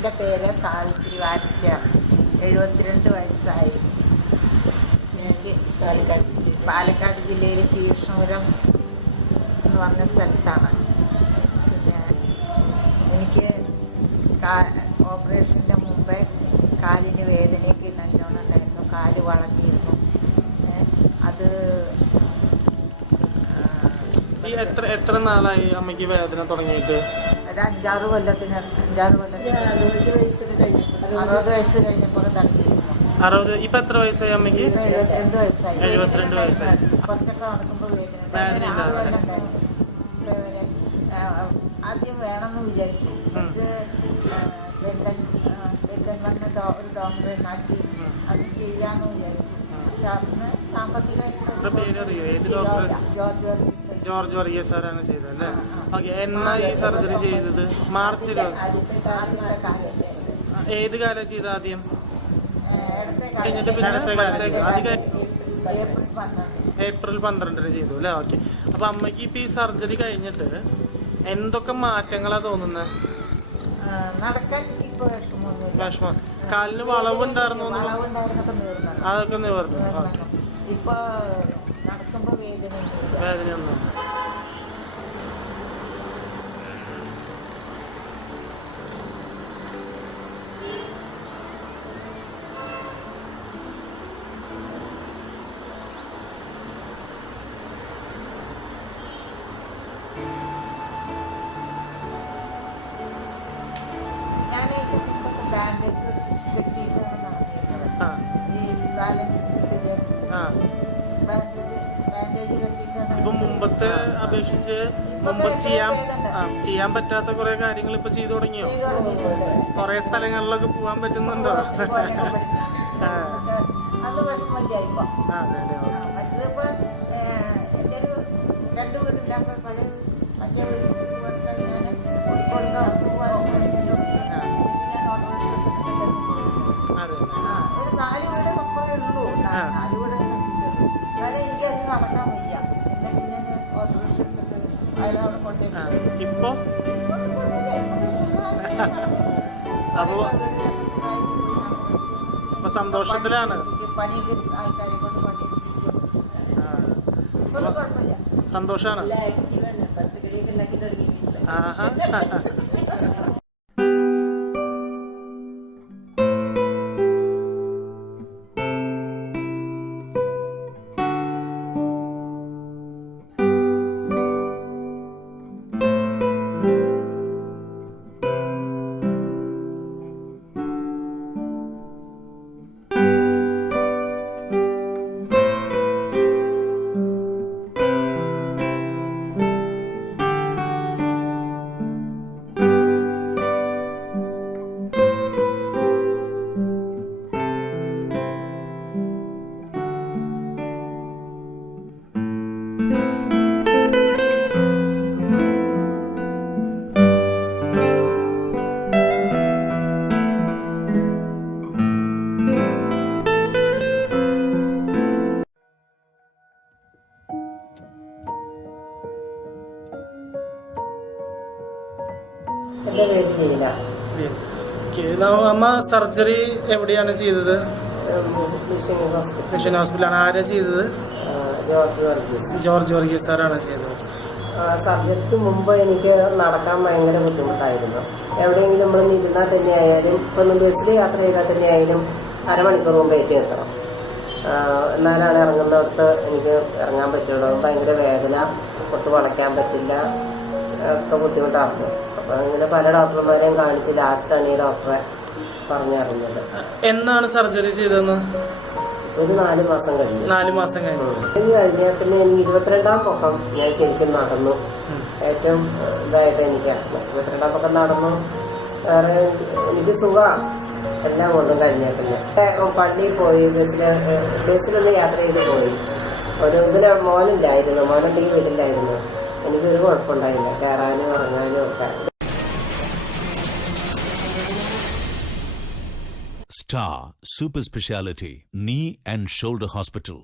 എൻ്റെ പേര് സാവിത്രി വാത്സ്യ, 72 വയസ്സായി. എനിക്ക് പാലക്കാട് ജില്ലയിലെ ശീർഷപുരം എന്ന് പറഞ്ഞ സ്ഥലത്താണ്. പിന്നെ എനിക്ക് ഓപ്പറേഷൻ്റെ മുമ്പേ കാലിന് വേദനയൊക്കെ നല്ലോണം ഉണ്ടായിരുന്നു. കാല് വളഞ്ഞിരുന്നു. അത് എത്ര നാളായി അമ്മയ്ക്ക് വേദന തുടങ്ങിയിട്ട്? ഒരു 5-6 കൊല്ലത്തിന് 60 വയസ്സ് കഴിഞ്ഞപ്പോൾ തടഞ്ഞിരുന്നു. 60. ഇപ്പൊ എത്ര വയസ്സായി അമ്മയ്ക്ക്? 72 വയസ്സായി. കുറച്ചൊക്കെ നടക്കുമ്പോൾ വേദന ആദ്യം വേണമെന്ന് വിചാരിച്ചു. വന്ന ഒരു ഡോക്ടറെ കാട്ടി അത് ചെയ്യാമെന്ന് വിചാരിച്ചു. പക്ഷെ അന്ന് സാമ്പത്തികമായിട്ട് ജോർജ് വർഗീസ് സാറാണ് ചെയ്തത്. ഓക്കെ. എന്നാ ഈ സർജറി ചെയ്തത്? മാർച്ചിലോ? ഏത് കാലം ചെയ്ത? ആദ്യം കഴിഞ്ഞിട്ട് പിന്നെ അടുത്ത കാലത്തേക്ക് ഏപ്രിൽ 12 ചെയ്തു അല്ലേ? ഓക്കെ. അപ്പൊ അമ്മയ്ക്ക് ഇപ്പൊ ഈ സർജറി കഴിഞ്ഞിട്ട് എന്തൊക്കെ മാറ്റങ്ങളാ തോന്നുന്നത്? നടക്കാൻ ഇപ്പൊ വിഷമം. കാലിന് വളവുണ്ടായിരുന്നു, അതൊക്കെ നിവർന്നു. ഇപ്പൊ നടക്കുമ്പോ വേദനയൊന്നും. ബാൻഡേജ് കെട്ടിയിട്ടാണ് നടന്നിരുന്നത്. ഈ ബാലൻസ് ബാൻഡേജ് കെട്ടിയിട്ടാണ്. ഇപ്പൊ മുമ്പത്തെ അപേക്ഷിച്ച് മുമ്പ് ചെയ്യാൻ പറ്റാത്ത കുറെ കാര്യങ്ങൾ ഇപ്പൊ ചെയ്തു തുടങ്ങിയോ? കുറെ സ്ഥലങ്ങളിലൊക്കെ പോവാൻ പറ്റുന്നുണ്ടോ? അത് വിഷമമില്ലായിപ്പോ. മറ്റേതിപ്പോ എൻ്റെ 2 വീട്ടില്ലാത്ത പഴയ മറ്റേ വീട്ടിൽ ഞാൻ ഒരു 4 വീട് അപ്പുറമേ ഉള്ളൂ. 4 വീട് എന്നാലും എനിക്കത് നടക്കാൻ വയ്യ. എന്നിട്ട് ഞാൻ ഓട്ടോറിക്ഷ എടുത്തിട്ട് അയാളവിടെ കൊണ്ടുപോയി. ഇപ്പൊ സന്തോഷത്തിലാണ്. പണിയൊക്കെ ആൾക്കാരെ കൊണ്ട് പണി കുഴപ്പമില്ല, സന്തോഷാണ്. പച്ചക്കറിയൊക്കെ ഉണ്ടാക്കി തുടങ്ങിയിട്ടില്ല. അമ്മ സർജറി എവിടെയാണ് ചെയ്തത്? മിഷൻ ഹോസ്പിറ്റലാണ്. ആരാ ചെയ്തത്? ജോർജ് വർഗീസ് സാറാണ് ചെയ്തത്. സർജറിക്ക് മുമ്പ് എനിക്ക് നടക്കാൻ ഭയങ്കര ബുദ്ധിമുട്ടായിരുന്നു. എവിടെയെങ്കിലും നമ്മൾ ഇരുന്നാൽ തന്നെ ആയാലും, ഇപ്പൊ ബസ്സിൽ യാത്ര ചെയ്താൽ തന്നെ ആയാലും അരമണിക്കൂർ മുമ്പ് ഏറ്റി എത്തണം. എന്നാലാണ് ഇറങ്ങുന്നിടത്ത് എനിക്ക് ഇറങ്ങാൻ പറ്റുള്ളൂ. ഭയങ്കര വേദന, പൊട്ട് വളയ്ക്കാൻ പറ്റില്ല, ഒക്കെ ബുദ്ധിമുട്ടായിരുന്നു. അപ്പൊ അങ്ങനെ പല ഡോക്ടർമാരെയും കാണിച്ച് ലാസ്റ്റാണ് ഈ ഡോക്ടറെ പറഞ്ഞറിഞ്ഞത്. എന്നാണ് സർജറി ചെയ്തതെന്ന്? ഒരു 4 മാസം കഴിഞ്ഞു. 4 മാസം കഴിഞ്ഞു. ഇത് കഴിഞ്ഞ പിന്നെ എനിക്ക് 22ാം പൊക്കം ഞാൻ ശരിക്കും നടന്നു. ഏറ്റവും ഇതായിട്ട് എനിക്കായിരുന്നു 22ാം പൊക്കം നടന്നു. വേറെ എനിക്ക് സുഖമാണ് എല്ലാം കൊണ്ടും കഴിഞ്ഞേക്കുന്ന. പള്ളിയിൽ പോയി ബസ്സിലൊന്ന് യാത്ര ചെയ്ത് പോയി. ഇതിന് മോനില്ലായിരുന്നു, മോനെൻ്റെ വീട്ടിലായിരുന്നു. എനിക്കൊരു കുഴപ്പമുണ്ടായില്ല, കയറാനും ഇറങ്ങാനും ഒക്കെ. Star Super Speciality Knee and Shoulder Hospital.